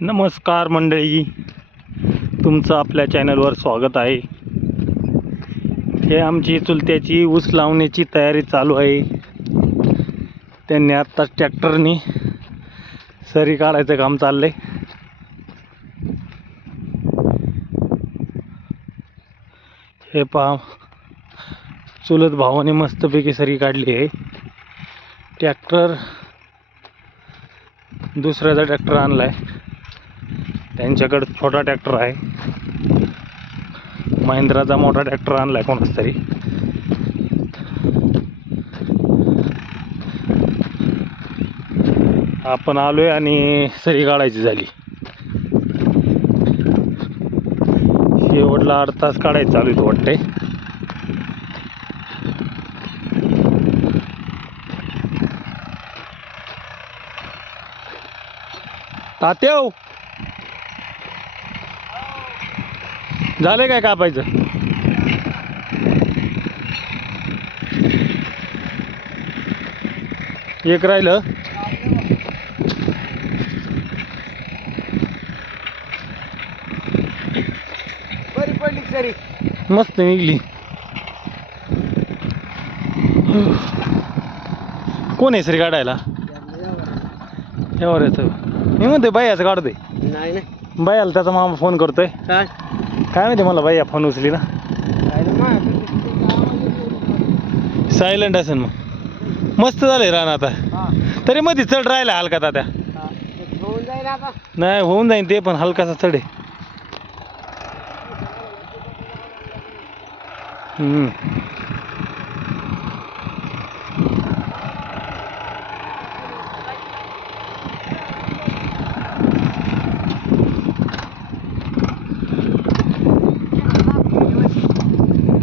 नमस्कार मंडळी, तुमचं आपल्या चॅनलवर स्वागत आहे. हे आमची चुलत्याची ऊस लावण्याची तयारी चालू आहे. त्यांनी आत्ताच ट्रॅक्टरनी सरी काढायचं काम चाललंय. हे पहा, चुलत भावाने मस्तपैकी सरी काढली आहे. ट्रॅक्टर दुसऱ्याचा ट्रॅक्टर आणलाय. त्यांच्याकडे छोटा ट्रॅक्टर आहे. महिंद्राचा मोठा ट्रॅक्टर आणलाय कोणाच तरी. आपण आलोय आणि सरी काढायची झाली. शेवटला 8 तास काढायचं चालू आहे वाटतंय. तात्याव झाले काय कापायचं? एक राहिलं. बरी पडली सरी, मस्त निघली. कोण आहे सरी काढायला? एवढं याचं मी म्हणते बायाचं काढतोय. नाही नाही बायाला त्याचा मामा फोन करतोय. काय काय माहिती मला, बाया फोन उचली ना. सायलेंट असेल मग. मस्त झाले रान आता. तरी मध्ये चढ राहिला हलका तात्या. होऊन जाईल आता. नाही होऊन जाईन ते, पण हलकासा चढ आहे.